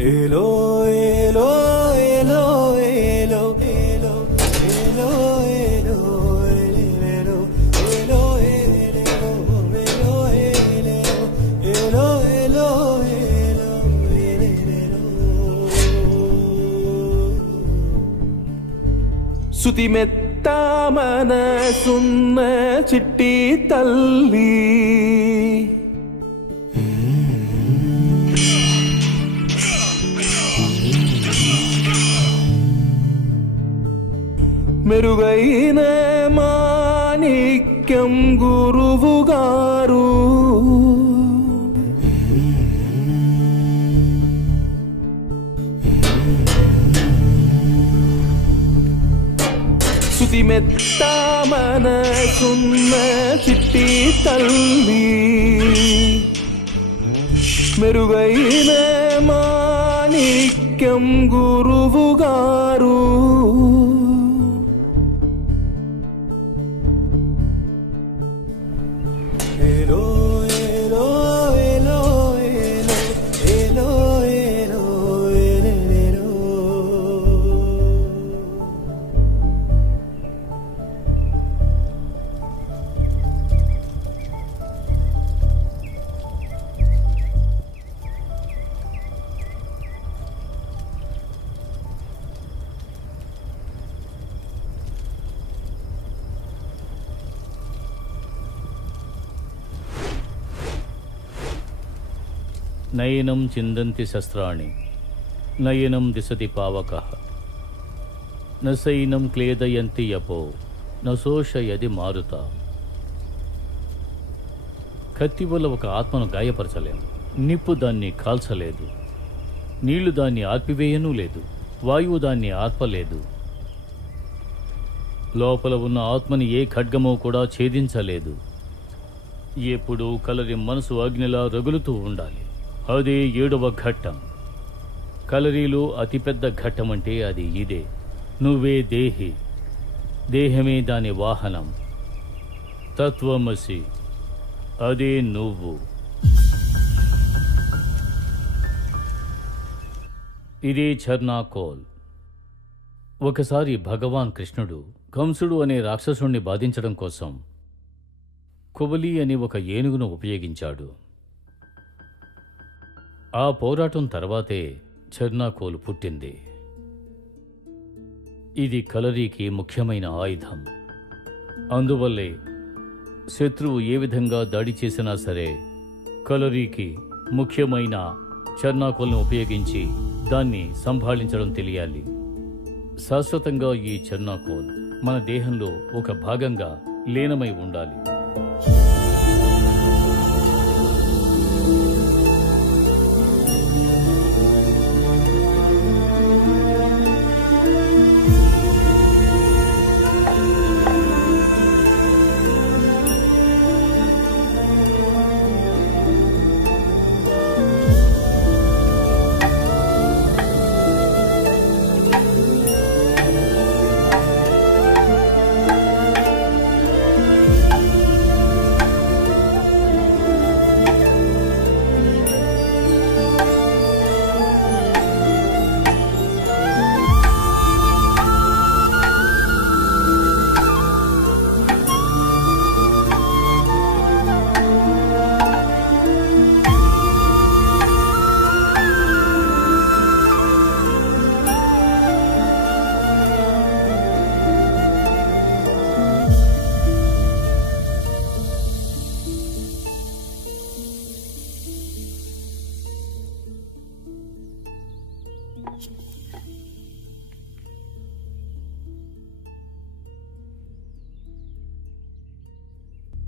ఏలో ఏలో ఏలో ఏలో ఏలో ఏలో ఏలో ఏలో ఏలో ఏలో ఏలో ఏలో ఏలో మెత్త మనసున్న చిట్టి తల్లి മെരുകൈന മാനിക്കം ഗുരുവുകാരു. സുതിമെത്താമനസുന്ന ചിട്ടി തള്ളി. മെരുകൈന മാനിക്കം ഗുരുവുകാരൂ. నయనం చిందంతి శస్త్రాణి నయనం దిశతి పావక. నసైనం క్లేదయంతి యపో నశోషయది మారుత. కత్తి వల్ల ఒక ఆత్మను గాయపరచలేము నిప్పు దాన్ని కాల్చలేదు. నీళ్ళు దాన్ని ఆర్పివేయనూ లేదు. వాయువు దాన్ని ఆర్పలేదు. లోపల ఉన్న ఆత్మని ఏ ఖడ్గమో కూడా ఛేదించలేదు. ఎప్పుడూ కలరి మనసు అగ్నిలా రగులుతూ ఉండాలి. అదే ఏడవ ఘట్టం. కలరీలో అతిపెద్ద ఘట్టం అంటే అది ఇదే. నువ్వే దేహి. దేహమే దాని వాహనం. తత్వమసి. అదే నువ్వు. ఇదే ఛర్నాకోల్ ఒకసారి భగవాన్ కృష్ణుడు కంసుడు అనే రాక్షసుణ్ణి బాధించడం కోసం కుబలి అనే ఒక ఏనుగును ఉపయోగించాడు. ఆ పోరాటం తర్వాతే చర్నాకోలు పుట్టింది. ఇది కలరీకి ముఖ్యమైన ఆయుధం. అందువల్లే శత్రువు ఏ విధంగా దాడి చేసినా సరే కలరీకి ముఖ్యమైన చర్నాకోల్ను ఉపయోగించి దాన్ని సంభాళించడం తెలియాలి. శాశ్వతంగా ఈ చర్నాకోల్ మన దేహంలో ఒక భాగంగా లీనమై ఉండాలి.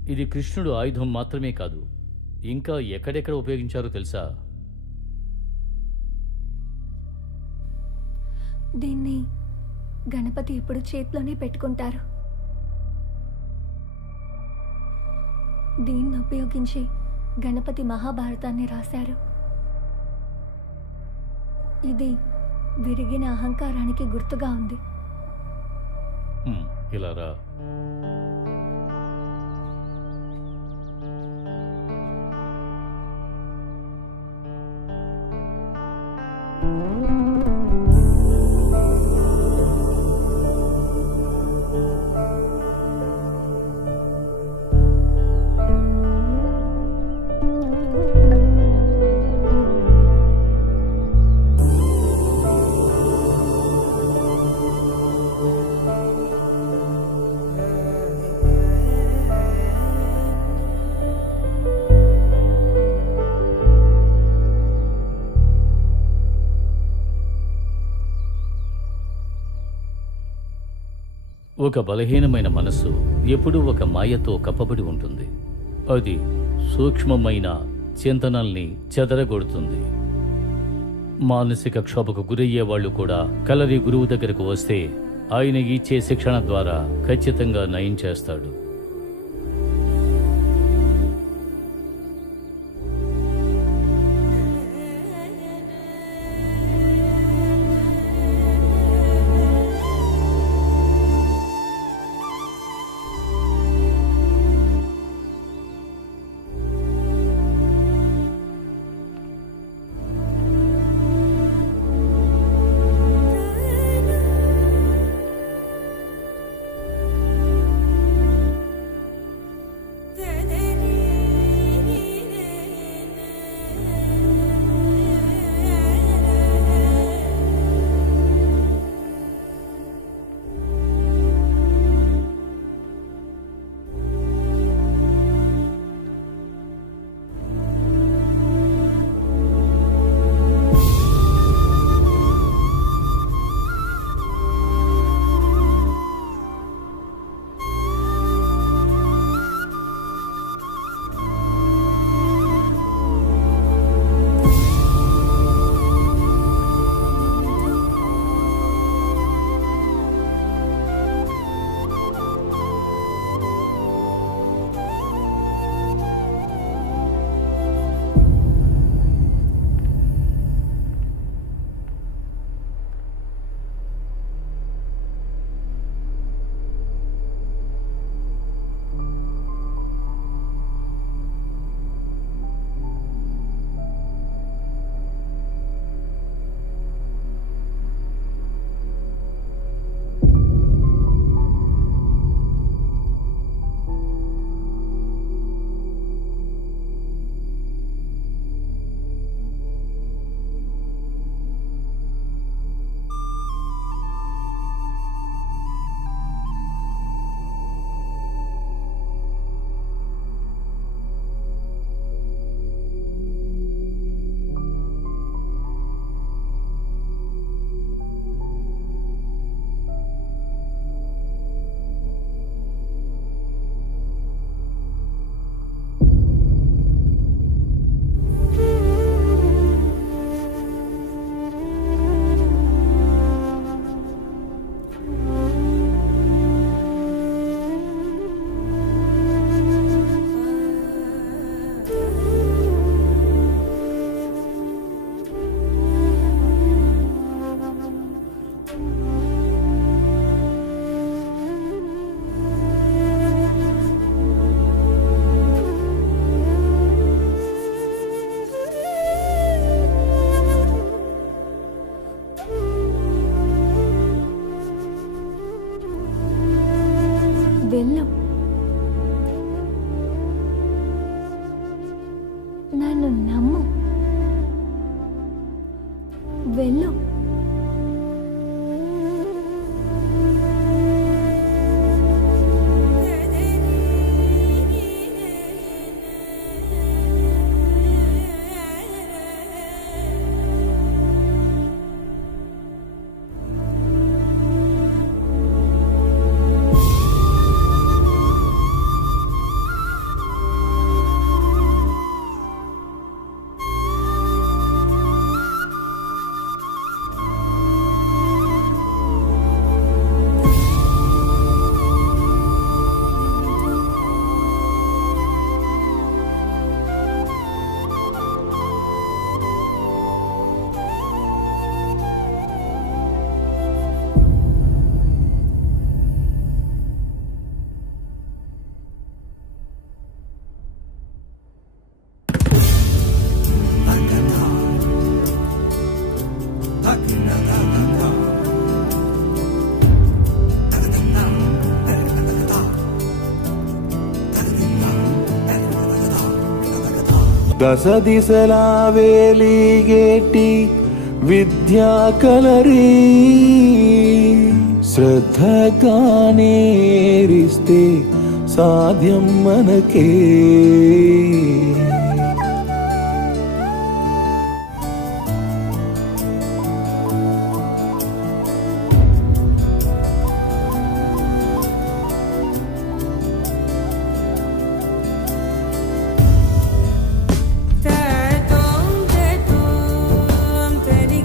ఇది కృష్ణుడు ఆయుధం మాత్రమే కాదు ఇంకా ఎక్కడెక్కడ ఉపయోగించారో తెలుసా? దీన్ని గణపతి ఎప్పుడు చేతిలోనే పెట్టుకుంటారు. దీన్ని ఉపయోగించి గణపతి మహాభారతాన్ని రాశారు. ఇది విరిగిన అహంకారానికి గుర్తుగా ఉంది. ఇలా రా. ఒక బలహీనమైన మనస్సు ఎప్పుడూ ఒక మాయతో కప్పబడి ఉంటుంది. అది సూక్ష్మమైన చింతనల్ని చెదరగొడుతుంది. మానసిక క్షోభకు గురయ్యే వాళ్ళు కూడా కలరి గురువు దగ్గరకు వస్తే ఆయన ఇచ్చే శిక్షణ ద్వారా ఖచ్చితంగా నయం చేస్తాడు. దశ దిశలా వేలిగేటి విద్యా కలరీ శ్రద్ధగానేరిస్తే సాధ్యం మనకే